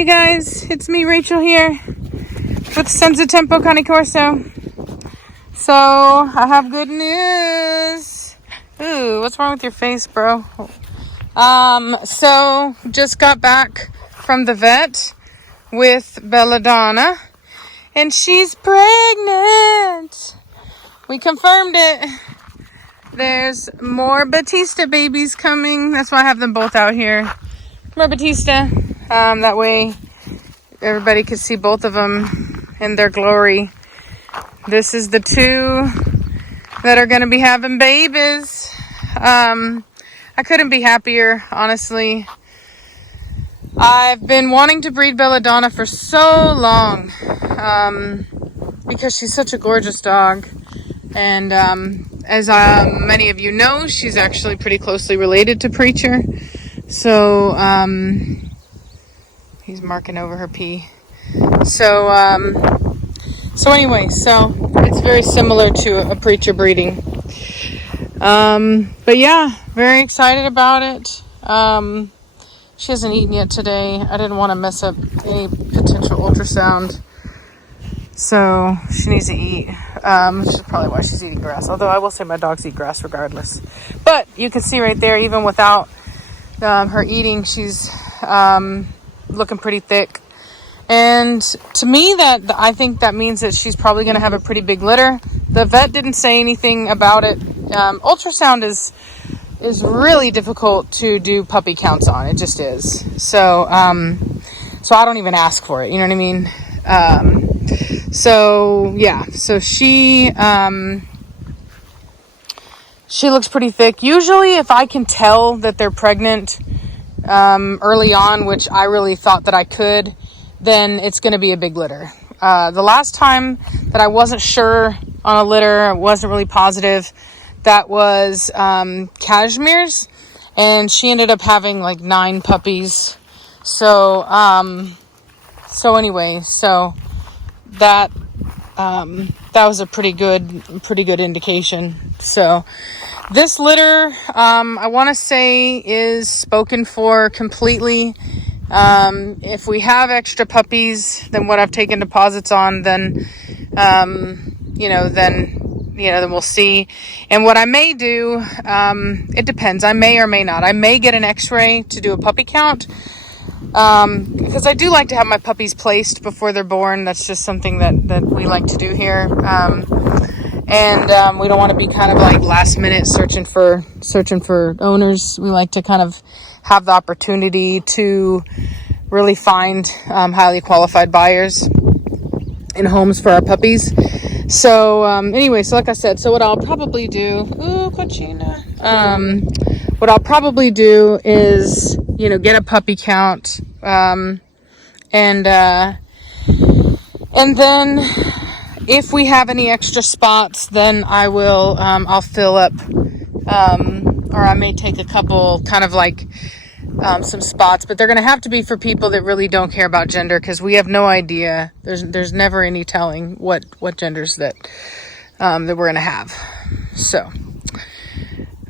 you guys, it's me, Rachel, here with Senza Tempo Cane Corso. So, I have good news. Ooh, what's wrong with your face, bro? So, just got back from the vet with Belladonna, and she's pregnant. We confirmed it. There's more Batista babies coming. That's why I have them both out here. More Batista. That way everybody could see both of them in their glory. This is the two that are going to be having babies. I couldn't be happier, honestly. I've been wanting to breed Belladonna for so long because she's such a gorgeous dog. And as many of you know, she's actually pretty closely related to Preacher. So, he's marking over her pee. So anyway, so it's very similar to a Preacher breeding. But yeah, very excited about it. She hasn't eaten yet today. I didn't want to mess up any potential ultrasound. So she needs to eat. Which is probably why she's eating grass. Although I will say my dogs eat grass regardless. But you can see right there, even without her eating, she's looking pretty thick. And to me, I think that means that she's probably going to have a pretty big litter. The vet didn't say anything about it. Ultrasound is really difficult to do puppy counts on. It just is. So I don't even ask for it. You know what I mean? So yeah, so she looks pretty thick. Usually if I can tell that they're pregnant, early on, which I really thought that I could, then it's going to be a big litter. The last time that I wasn't sure on a litter, I wasn't really positive, that was, Cashmere's, and she ended up having like 9 puppies. So anyway, so that was a pretty good indication. So this litter, I want to say is spoken for completely. If we have extra puppies than what I've taken deposits on, then we'll see. And what I may do, it depends. I may or may not. I may get an x-ray to do a puppy count. Because I do like to have my puppies placed before they're born. That's just something that we like to do here. And we don't want to be kind of like last minute searching for owners. We like to kind of have the opportunity to really find highly qualified buyers in homes for our puppies. So anyway, so like I said, so what I'll probably do, what I'll probably do is, get a puppy count, and then if we have any extra spots, then I will, I'll fill up, or I may take a couple kind of like, some spots, but they're going to have to be for people that really don't care about gender, because we have no idea. There's never any telling what genders that we're going to have. So,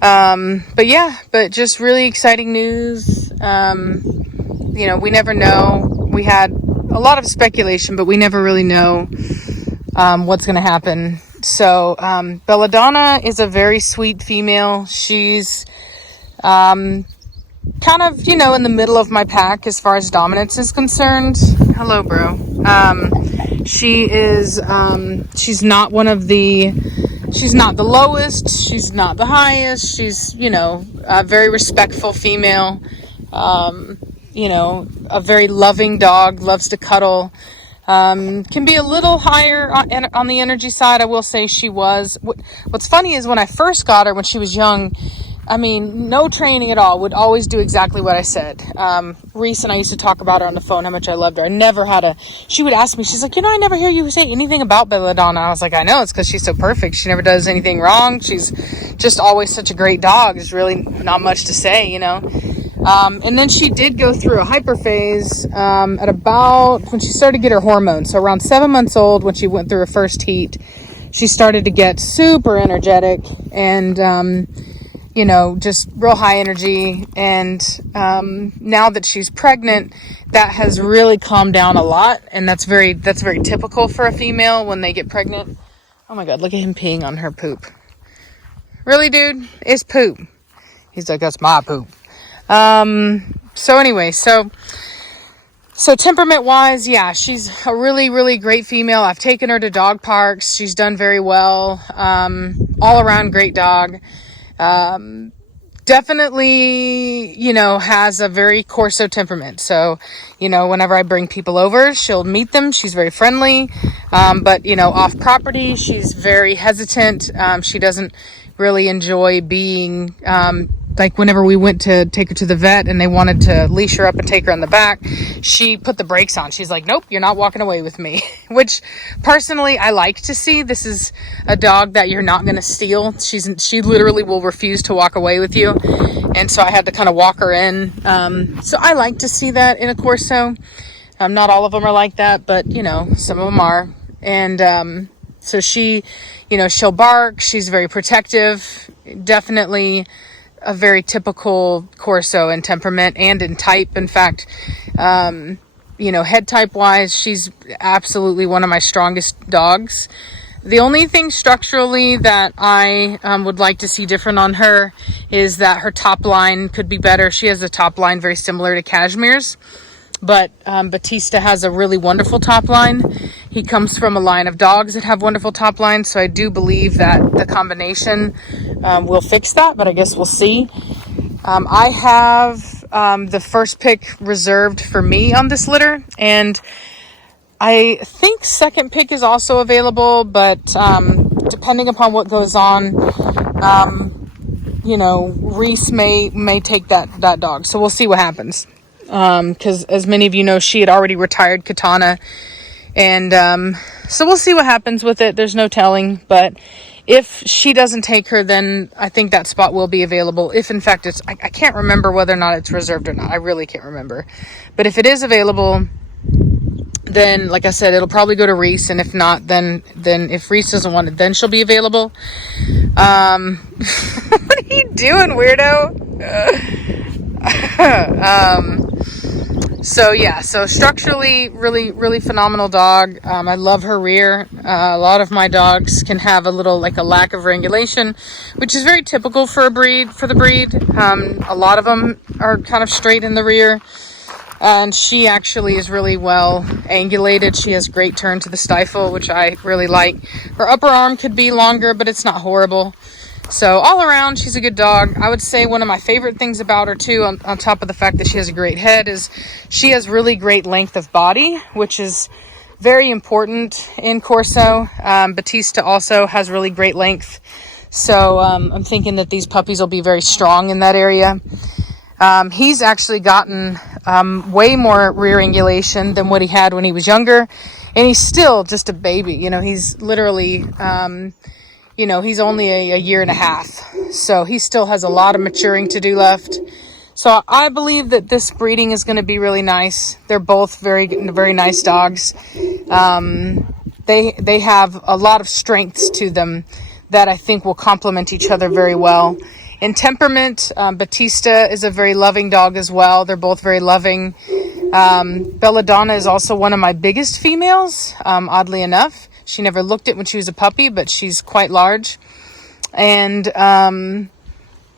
but just really exciting news. We never know. We had a lot of speculation, but we never really know what's going to happen. So, Belladonna is a very sweet female. She's kind of, in the middle of my pack as far as dominance is concerned. Hello, bro. She is, she's not she's not the lowest. She's not the highest. She's, a very respectful female. A very loving dog, loves to cuddle. Can be a little higher on the energy side. I will say she was. What's funny is when I first got her, when she was young, no training at all, would always do exactly what I said. Reese and I used to talk about her on the phone, how much I loved her. I never had she would ask me, she's like, I never hear you say anything about Belladonna. I was like, I know, it's because she's so perfect. She never does anything wrong. She's just always such a great dog. There's really not much to say, And then she did go through a hyper phase, at about when she started to get her hormones. So around 7 months old, when she went through her first heat, she started to get super energetic, and just real high energy. And now that she's pregnant, that has really calmed down a lot. And that's very typical for a female when they get pregnant. Oh my God, look at him peeing on her poop. Really, dude? It's poop. He's like, that's my poop. So anyway, so temperament wise, yeah, she's a really, really great female. I've taken her to dog parks. She's done very well. All around great dog. Definitely, has a very Corso temperament. So, whenever I bring people over, she'll meet them. She's very friendly. But, off property, she's very hesitant. She doesn't really enjoy being, like whenever we went to take her to the vet and they wanted to leash her up and take her on the back, she put the brakes on. She's like, nope, you're not walking away with me, which personally I like to see. This is a dog that you're not going to steal. She literally will refuse to walk away with you. And so I had to kind of walk her in. So I like to see that in a Corso. Not all of them are like that, but some of them are. And, so she, she'll bark. She's very protective, definitely a very typical Corso in temperament and in type. In fact, head type wise, she's absolutely one of my strongest dogs. The only thing structurally that I would like to see different on her is that her top line could be better. She has a top line very similar to Cashmere's, but Batista has a really wonderful top line. He comes from a line of dogs that have wonderful top lines, so I do believe that the combination will fix that, but I guess we'll see. I have the first pick reserved for me on this litter, and I think second pick is also available, but depending upon what goes on, Reese may take that dog, so we'll see what happens. Because as many of you know, she had already retired Katana, and so we'll see what happens with it. There's no telling, but if she doesn't take her, then I think that spot will be available. If in fact I can't remember whether or not it's reserved or not. I really can't remember. But if it is available, then like I said, it'll probably go to Reese, and if not, then if Reese doesn't want it, then she'll be available. What are you doing, weirdo? So structurally, really, really phenomenal dog. I love her rear. A lot of my dogs can have a lack of regulation, which is very typical for the breed. A lot of them are kind of straight in the rear, and she actually is really well angulated. She has great turn to the stifle, which I really like. Her upper arm could be longer, but it's not horrible. So all around, she's a good dog. I would say one of my favorite things about her too, on top of the fact that she has a great head, is she has really great length of body, which is very important in Corso. Batista also has really great length. So I'm thinking that these puppies will be very strong in that area. He's actually gotten way more rear angulation than what he had when he was younger. And he's still just a baby. He's literally... he's only a year and a half, so he still has a lot of maturing to do left. So I believe that this breeding is going to be really nice. They're both very, very nice dogs. They have a lot of strengths to them that I think will complement each other very well. In temperament, Batista is a very loving dog as well. They're both very loving. Belladonna is also one of my biggest females, oddly enough. She never looked it when she was a puppy, but she's quite large. And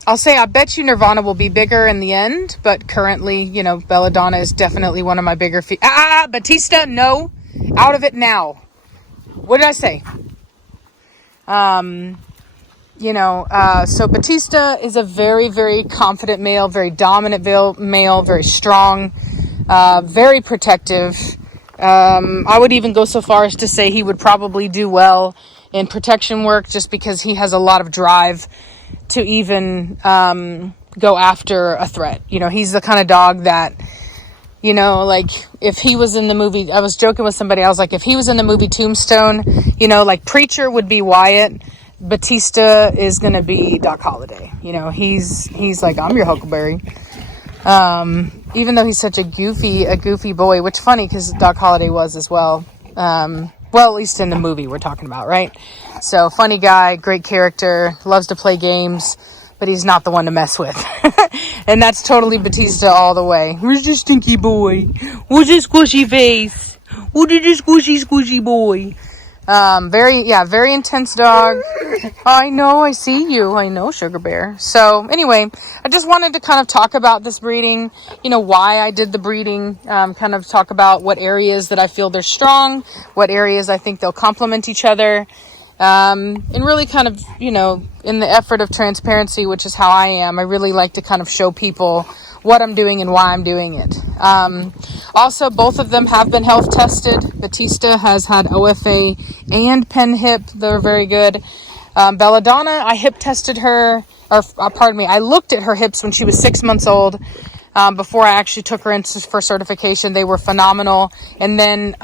I'll say I bet you Nirvana will be bigger in the end, but currently, Belladonna is definitely one of my bigger Batista, no. Out of it now. What did I say? So Batista is a very, very confident male, very dominant male, very strong, very protective. I would even go so far as to say he would probably do well in protection work, just because he has a lot of drive to even go after a threat. He's the kind of dog that, if he was in the movie, I was joking with somebody, I was like, if he was in the movie Tombstone, Preacher would be Wyatt, Batista is going to be Doc Holliday. He's like, I'm your Huckleberry. Even though he's such a goofy boy, which funny because Doc Holliday was as well. Well, at least in the movie we're talking about, right? So funny guy, great character, loves to play games. but he's not the one to mess with. And that's totally Batista all the way. Where's the stinky boy? Where's his squishy face? Who did this squishy boy? Very intense dog. I know, I see you. I know, Sugar Bear. So anyway, I just wanted to kind of talk about this breeding, why I did the breeding, kind of talk about what areas that I feel they're strong, what areas I think they'll complement each other. And really kind of, in the effort of transparency, which is how I am, I really like to kind of show people what I'm doing and why I'm doing it. Also, both of them have been health tested. Batista has had OFA and pen hip. They're very good. Belladonna, I hip tested her, I looked at her hips when she was 6 months old. Before I actually took her in for certification. They were phenomenal. And then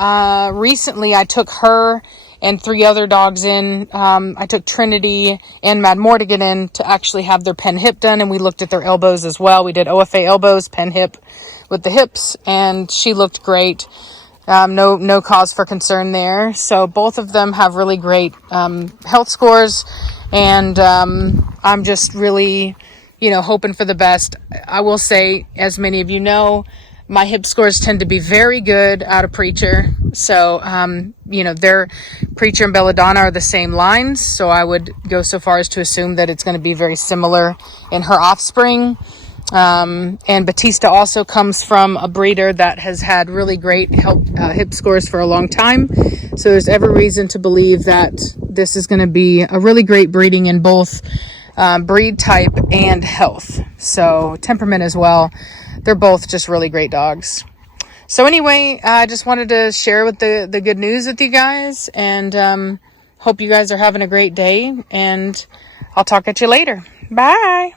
recently I took her and 3 other dogs in. I took Trinity and Mad Mortigan in to actually have their pen hip done, and we looked at their elbows as well. We did OFA elbows, pen hip with the hips, and she looked great. No cause for concern there. So both of them have really great health scores, and I'm just really, hoping for the best. I will say, as many of you know, my hip scores tend to be very good out of Preacher. So, their Preacher and Belladonna are the same lines. So I would go so far as to assume that it's going to be very similar in her offspring. And Batista also comes from a breeder that has had really great hip scores for a long time. So there's every reason to believe that this is going to be a really great breeding in both breed type and health. So temperament as well. They're both just really great dogs. So anyway, I just wanted to share with the good news with you guys, and hope you guys are having a great day, and I'll talk at you later. Bye.